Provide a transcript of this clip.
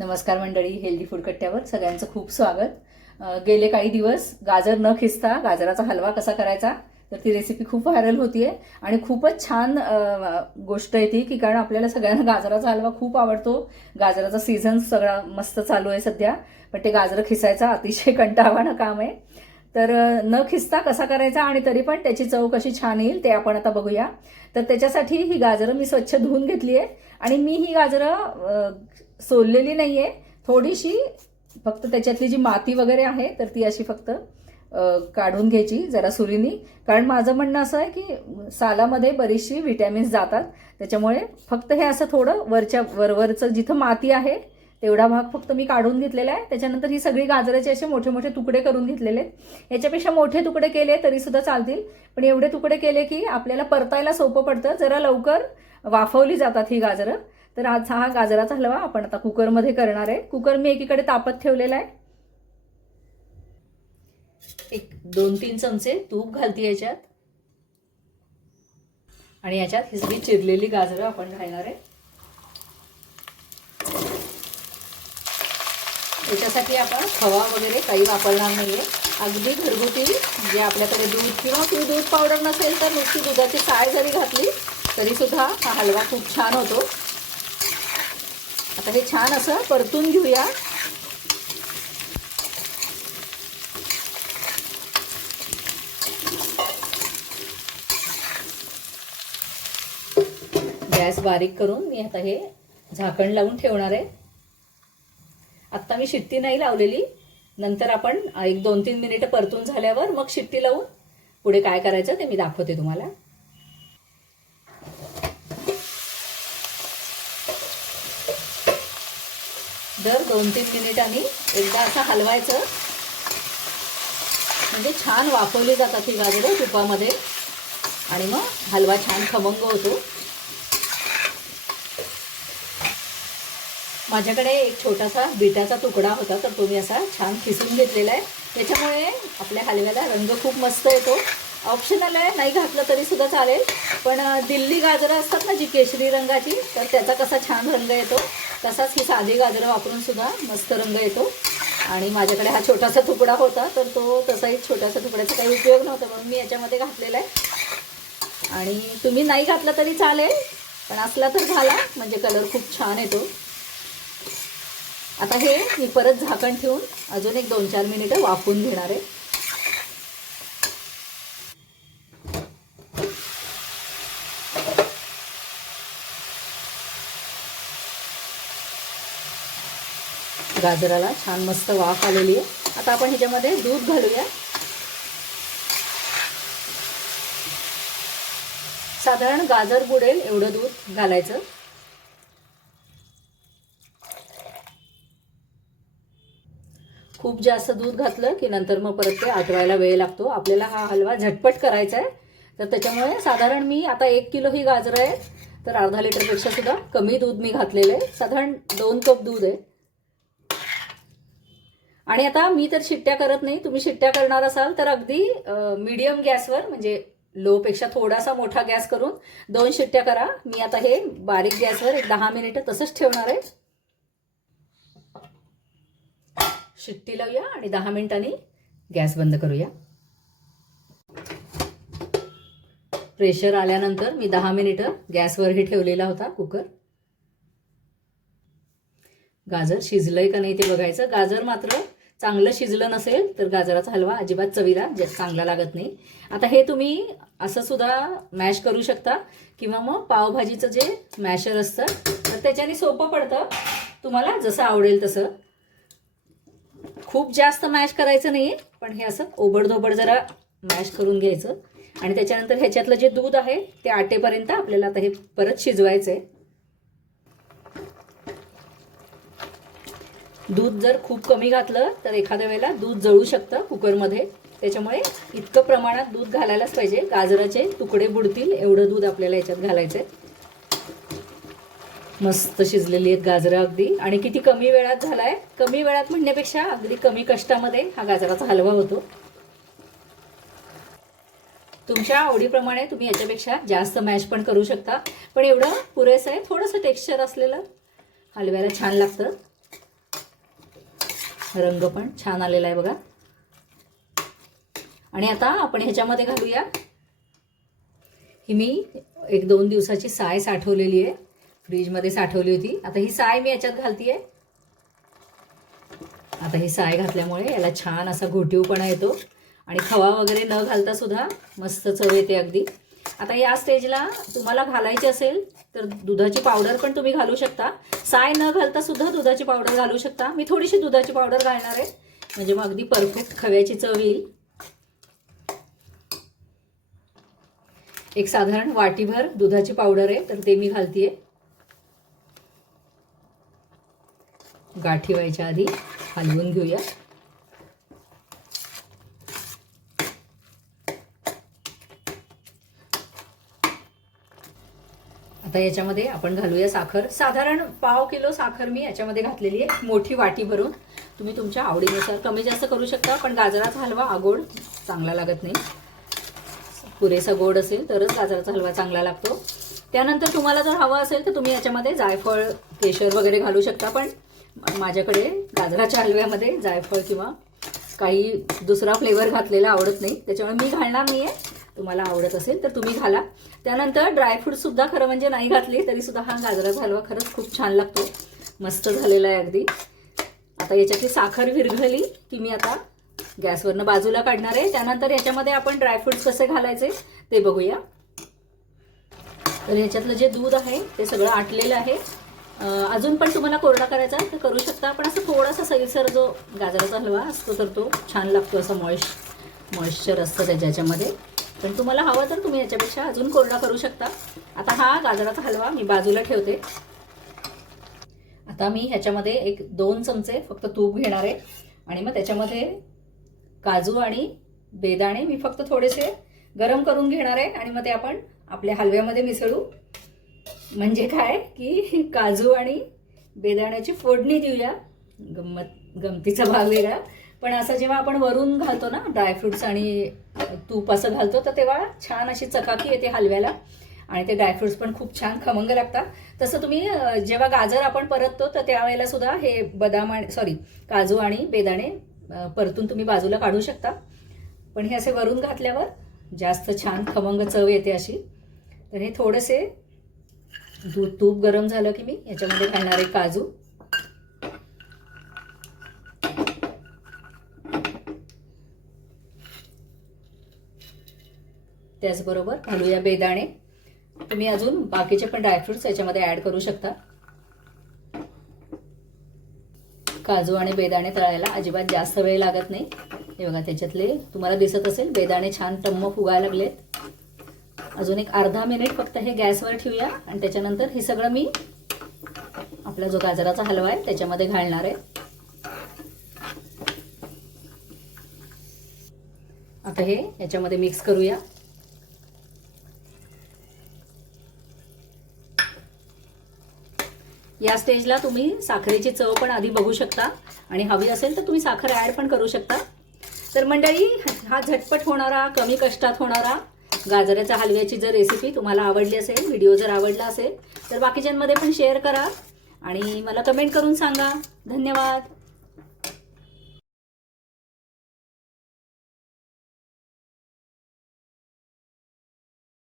नमस्कार मंडळी healthy food कट्ट्यावर सगळ्यांचं खूप स्वागत. गेले काही दिवस गाजर न खिसता गाजराचा हलवा कसा करायचा तर ती रेसिपी खूप व्हायरल होती आहे आणि खूपच छान गोष्ट आहे ती की कारण आपल्याला सगळ्यांना गाजराचा हलवा खूप आवडतो. गाजराचा सीझन सगळा मस्त चालू आहे सध्या पण ते गाजरं खिसायचा अतिशय कंटाळवाणं काम आहे. तर न खिसता कसा करायचा आणि तरी पण त्याची चव कशी छान येईल ते आपण आता बघूया. तर त्याच्यासाठी ही गाजरं मी स्वच्छ धुवून घेतली आहे आणि मी ही गाजरं सोललेली नाही आहे थोडीशी फक्त त्याच्यातली जी माती वगैरे आहे तर ती अशी फक्त काढून घ्यायची जरा सुरीनी. कारण माझं म्हणणं असं आहे की सालामध्ये बरीचशी विटॅमिन्स जातात. त्याच्यामुळे फक्त हे असं थोडं वरच्या वरवरचं जिथं माती आहे तेवढा भाग फक्त मी काढून घेतलेला आहे. त्याच्यानंतर ही सगळी गाजराचे असे मोठे मोठे तुकडे करून घेतलेले आहेत. याच्यापेक्षा मोठे तुकडे केले तरीसुद्धा चालतील. पण एवढे तुकडे केले की आपल्याला परतायला सोपं पडतं. जरा लवकर वाफवली जातात ही गाजरं. तर आज हा गाजराचा हलवा आपण आता कुकरमध्ये करणार आहे. कुकर मी एकीकडे तापत ठेवलेला आहे. एक दोन तीन चमचे तूप घालते याच्यात. आणि याच्यात ही सगळी चिरलेली गाजरं आपण घालणार आहे. याच्यासाठी आपण खवा वगैरे काही वापरणार नाहीये. अगदी घरगुती जे आपल्याकडे दूध किंवा ती दूध पावडर नसेल तर नुसती दुधाची साय जरी घातली तरीसुद्धा हा हलवा खूप छान होतो. हे छान असं परतून घेऊया. गॅस बारीक करून मी आता हे झाकण लावून ठेवणार आहे. आत्ता मी शिट्टी नाही लावलेली. नंतर आपण एक दोन तीन मिनिटं परतून झाल्यावर मग शिट्टी लावून पुढे काय करायचं ते मी दाखवते तुम्हाला. दर दोन तीन मिनिटांनी एकदा असं हलवायचं. म्हणजे छान वाफवली जातात ही गाजरं तुपामध्ये. आणि मग हलवा छान खमंग होतो. माझ्याकडे एक छोटासा बिटाचा तुकडा होता तर तो मी असा छान खिसून घेतलेला आहे. त्याच्यामुळे आपल्या हलव्याला रंग खूप मस्त येतो. ऑप्शनल आहे नाही घातलं तरी सुद्धा चालेल. पण दिल्ली गाजरं असतात ना जी केशरी रंगाची तर त्याचा कसा छान रंग येतो तसाच ही साधी गाजरं वापरून सुद्धा मस्त रंग येतो. आणि माझ्याकडे हा छोटासा तुकडा होता तर तो तसाही छोटासा तुकड्याचा काही उपयोग नव्हता म्हणून मी याच्यामध्ये घातलेला आहे. आणि तुम्ही नाही घातला तरी चालेल पण असला तर घाला म्हणजे कलर खूप छान येतो. आता हे मी परत झाकण ठेवून अजून एक दोन चार मिनिटं वाफून घेणार आहे. गाजराला छान मस्त वाफ आलेली आहे. आता आपण ह्याच्यामध्ये दूध घालूया. साधारण गाजर बुडेल एवढं दूध घालायचं. खूप जास्त दूध घातलं की नंतर मग परत ते आटवायला वेळ लागतो. आपल्याला हा हलवा झटपट करायचा आहे तर त्याच्यामुळे साधारण मी आता एक किलो ही गाजर आहे. तर अर्धा लिटरपेक्षा सुद्धा कमी दूध मी घातलेलं आहे. साधारण दोन कप दूध आहे. आणि आता मी तर शिट्ट्या करत नाही. तुम्ही शिट्ट्या करणार असाल तर अगदी मीडियम गॅसवर म्हणजे लोपेक्षा थोडासा मोठा गॅस करून दोन शिट्ट्या करा. मी आता हे बारीक गॅसवर एक दहा मिनिटं तसंच ठेवणार आहे. शिट्टी लावूया आणि दहा मिनिटांनी गॅस बंद करूया. प्रेशर आल्यानंतर मी दहा मिनिटं गॅसवरही ठेवलेला होता कुकर. गाजर शिजलंय का नाही ते बघायचं. गाजर मात्र चांगलं शिजलं नसेल तर गाजराचा हलवा अजिबात चवीला जे- चांगला लागत नाही. आता हे तुम्ही असं सुद्धा मॅश करू शकता किंवा मग पावभाजीचं जे मॅशर असतं तर त्याच्याने सोपं पडतं. तुम्हाला जसं आवडेल तसं. खूप जास्त मॅश करायचं नाही पण हे असं ओबडधोबड जरा मॅश करून घ्यायचं. आणि त्याच्यानंतर ह्याच्यातलं जे दूध आहे ते आटेपर्यंत आपल्याला आता हे परत शिजवायचं आहे दूध जर खूप कमी घातलं तर एखाद्या वेळेला दूध जळू शकतं कुकरमध्ये. त्याच्यामुळे इतकं प्रमाणात दूध घालायलाच पाहिजे. गाजराचे तुकडे बुडतील एवढं दूध आपल्याला याच्यात घालायचं आहे मस्त शिजलेली आहेत गाजरं अगदी. आणि किती कमी वेळात झालाय? कमी वेळात म्हणण्यापेक्षा अगदी कमी कष्टामध्ये हा गाजराचा हलवा होतो. तुमच्या आवडीप्रमाणे तुम्ही याच्यापेक्षा जास्त मॅश पण करू शकता. पण एवढं पुरेसं आहे थोडंसं टेक्स्चर असलेलं. हलव्याला छान लागतं. रंग पण छान आलेला आहे बघा. आणि आता आपण ह्याच्यामध्ये घालूया. ही मी एक दोन दिवसाची साय साठवलेली आहे. फ्रीजमध्ये साठवली होती. आता ही साय मी याच्यात घालतीये. आता ही साय घातल्यामुळे याला छान असा घोटीवपणा येतो. आणि खवा वगैरे न घालता सुद्धा मस्त चव येते अगदी. आता या स्टेजला तुम्हाला घालायची असेल तर दुधाची पावडर पण तुम्ही घालू शकता. साय न घालता सुद्धा दुधाची पावडर घालू शकता. मी थोडीशी दुधाची पावडर घालणार आहे. म्हणजे मग अगदी परफेक्ट खव्याची चव येईल. एक साधारण वाटीभर दुधाची पावडर आहे तर ते मी घालतीये. गाठी व्हायच्या आधी हलवून घेऊया. आता याच्यामध्ये आपण घालूया साखर. साधारण पाव किलो साखर मी याच्यामध्ये घातलेली आहे. मोठी वाटी भरून. तुम्ही तुमच्या आवडीनुसार कमी जास्त करू शकता पण गाजराचा हलवा आगोड चांगला लागत नाही. पुरेसा गोड असेल तरच गाजराचा हलवा चांगला लागतो. त्यानंतर तुम्हाला जर हवा असेल तर तुम्ही याच्यामध्ये जायफळ केशर वगैरे घालू शकता पण माझ्याकडे गाजराच्या हलव्यामध्ये जायफळ किंवा काही दुसरा फ्लेवर घातलेला आवडत नाही. त्याच्यामुळे मी घालणार नाही आहे तुम्हाला आवडत असेल तर तुम्ही घाला. त्यानंतर ड्रायफ्रूटसुद्धा खरं म्हणजे नाही घातली तरीसुद्धा हा गाजराचा हलवा खरंच खूप छान लागतो. मस्त झालेला आहे अगदी. आता याच्यातली साखर विरघळली की मी आता गॅसवरनं बाजूला काढणार आहे. त्यानंतर याच्यामध्ये आपण ड्रायफ्रुट्स कसे घालायचे ते बघूया. तर ह्याच्यातलं जे दूध आहे ते सगळं आटलेलं आहे. अजून पण तुम्हाला कोरडा करायचा तर करू शकता. पण असं थोडासा सैलसर जो गाजराचा हलवा असतो तर तो छान लागतो असं मॉइश मॉइश्चर असतं त्याच्या ह्याच्यामध्ये पण तुम्हाला हवं तर तुम्ही याच्यापेक्षा अजून कोरडा करू शकता. आता हा गाजराचा हलवा मी बाजूला ठेवते. आता मी ह्याच्यामध्ये एक दोन चमचे फक्त तूप घेणार आहे. आणि मग त्याच्यामध्ये काजू आणि बेदाणे मी फक्त थोडेसे गरम करून घेणार आहे. आणि मग ते आपण आपल्या हलव्यामध्ये मिसळू. म्हणजे काय? की काजू आणि बेदाण्याची फोडणी देऊया. गंमत गमतीचा भाग वेगळा. पण असं जेव्हा आपण वरून घालतो ना ड्रायफ्रुट्स आणि तूप असं घालतो तर तेव्हा छान अशी चकाकी येते हलव्याला. आणि ते ड्रायफ्रुट्स पण खूप छान खमंग लागतात. तसं तुम्ही जेव्हा गाजर आपण परततो तर त्यावेळेला सुद्धा हे बदाम आणि सॉरी काजू आणि बेदाणे परतून तुम्ही बाजूला काढू शकता. पण हे असे वरून घातल्यावर जास्त छान खमंग चव येते अशी. तर हे थोडेसे दूध तूप गरम झालं की मी याच्यामध्ये घालणारे काजू. त्याचबरोबर घालूया बेदाणे. तुम्ही अजून बाकीचे पण ड्रायफ्रुट्स याच्यामध्ये ऍड करू शकता. काजू आणि बेदाणे तळायला अजिबात जास्त वेळ लागत नाही. हे बघा त्याच्यातले तुम्हाला दिसत असेल बेदाणे छान टम्म फुगायला लागलेत. अजून एक अर्धा मिनिट फक्त हे गॅसवर ठेवूया आणि त्याच्यानंतर हे सगळं मी आपला जो गाजराचा हलवा आहे त्याच्यामध्ये घालणार आहे. आता हे याच्यामध्ये मिक्स करूया. या स्टेजला तुम्ही साखरेची चव पण आधी बघू शकता. आणि हवी असेल तर तुम्ही साखर ॲड पण करू शकता. तर मंडळी हा झटपट होणारा कमी कष्टात होणारा गाजराच्या हलव्याची जर रेसिपी तुम्हाला आवडली असेल व्हिडिओ जर आवडला असेल तर बाकीच्यांमध्ये पण शेअर करा आणि मला कमेंट करून सांगा. धन्यवाद.